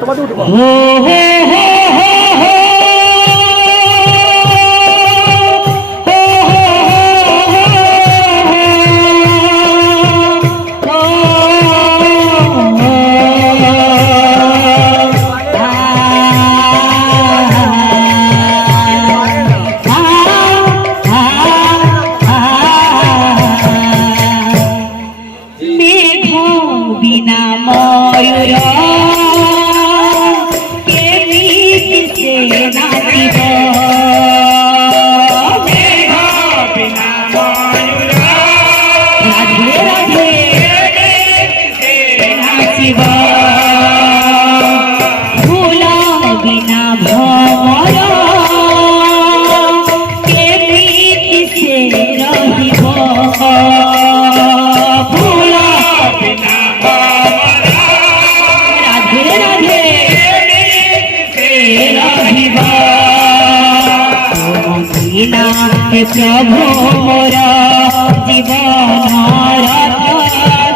তোমাকে উঠবো प्रभु मोर जीवन रथ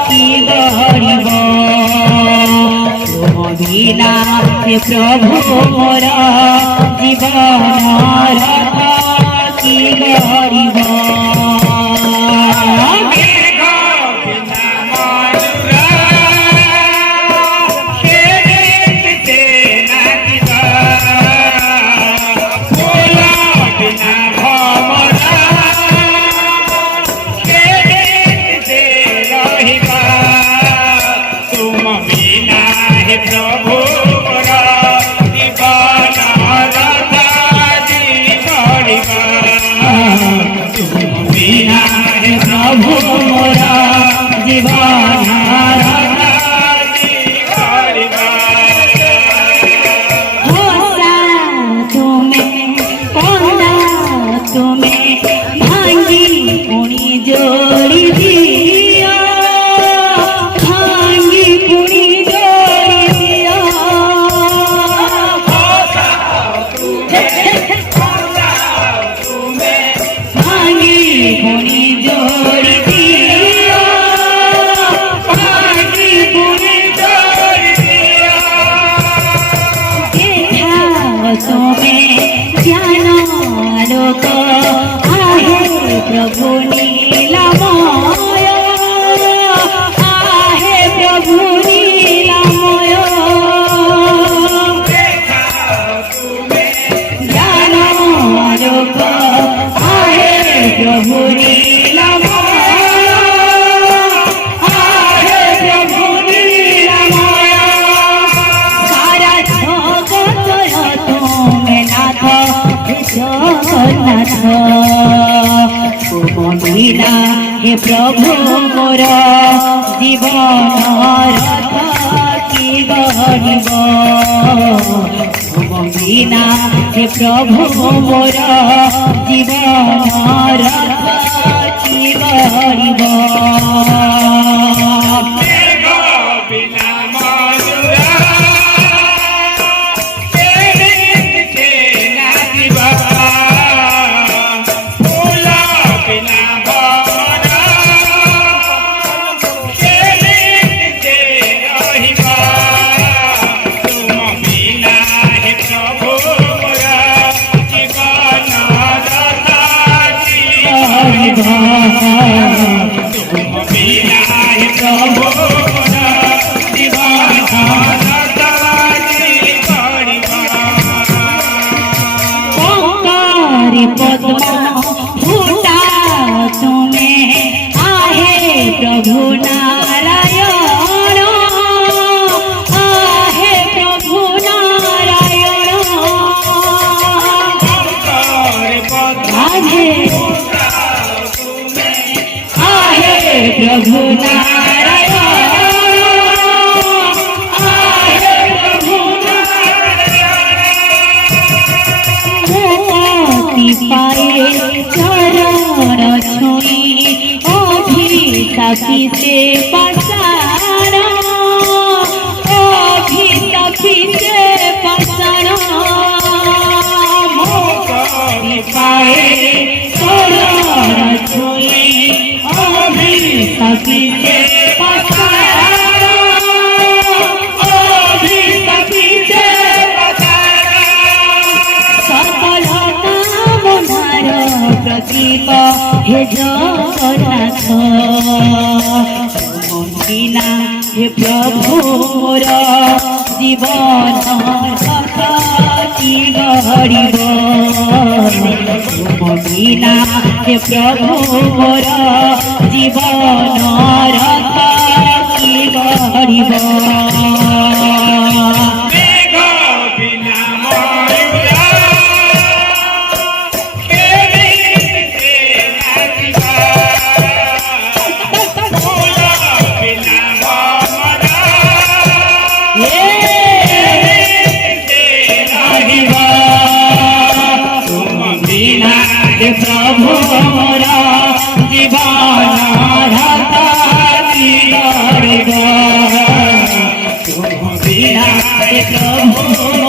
की गढ़ब तुम बिना प्रभु मोर जीवन रथ की गढ़ब प्रभु नीलमय आहे प्रभु नीलमय ज्ञान आलोक आहे प्रभु नीलमय आहे प्रभु नीलमय सारा जगत तुमे नाथ जगन्नाथ बिना हे प्रभु मोर जीवन रथ की गढ़ब तुम बिना हे प्रभु मोर जीवन रथ की गढ़ब प्रभु नारायण आहे प्रभु नारायण आहे प्रभु नारायण आहे प्रभु मुक्ति पाए चरण छुई सखी से पसार सखी से पसार मोक्ति पाए चरण छुई सखी से पसार सखी जगन्नाथ बिना हे प्रभु मोर जीवन रथ की गड़िब बिना हे प्रभु मोर जीवन रथ की गड़िब प्रभु मोरा जीवन रथ की गड़िब तुम बिना प्रभु